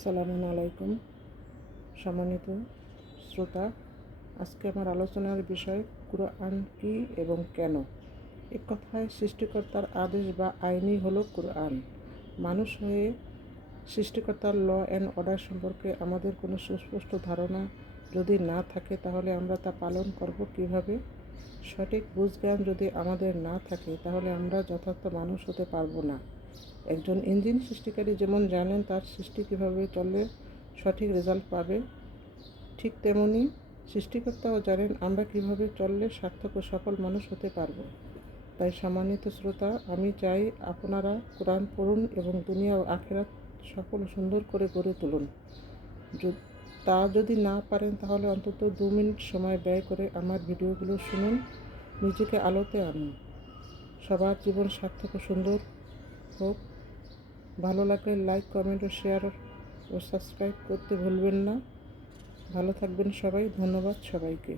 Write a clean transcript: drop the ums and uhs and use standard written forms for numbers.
আসসালামু আলাইকুম সম্মানিত শ্রোতা। আজকে আমার আলোচনার বিষয় কুরআন কি এবং কেন। এক কথায় সৃষ্টিকর্তার আদেশ বা আইনই হলো কুরআন। মানুষ হয়ে সৃষ্টিকর্তার ল অ্যান্ড অর্ডার সম্পর্কে আমাদের কোনো সুস্পষ্ট ধারণা যদি না থাকে, তাহলে আমরা তা পালন করব কিভাবে? সঠিক বুঝজ্ঞান যদি আমাদের না থাকে, তাহলে আমরা যথার্থ মানুষ হতে পারবো না। একজন ইঞ্জিন সৃষ্টিকারী যেমন জানেন তার সৃষ্টি কীভাবে চললে সঠিক রেজাল্ট পাবে, ঠিক তেমনি সৃষ্টিকর্তাও জানেন আমরা কিভাবে চললে সার্থক ও সফল মানুষ হতে পারবো। তাই সম্মানিত শ্রোতা, আমি চাই আপনারা কোরআন পড়ুন এবং দুনিয়া ও আখিরাত সফল সুন্দর করে গড়ে তুলুন। তা যদি না পারেন, তাহলে অন্তত 2 মিনিট সময় ব্যয় করে আমার ভিডিওগুলো শুনুন, নিজেকে আলোতে আনুন। সবার জীবন সার্থক ও সুন্দর হোক। ভালো লাগলে লাইক, কমেন্ট ও শেয়ার ও সাবস্ক্রাইব করতে ভুলবেন না। ভালো থাকবেন সবাই। ধন্যবাদ সবাইকে।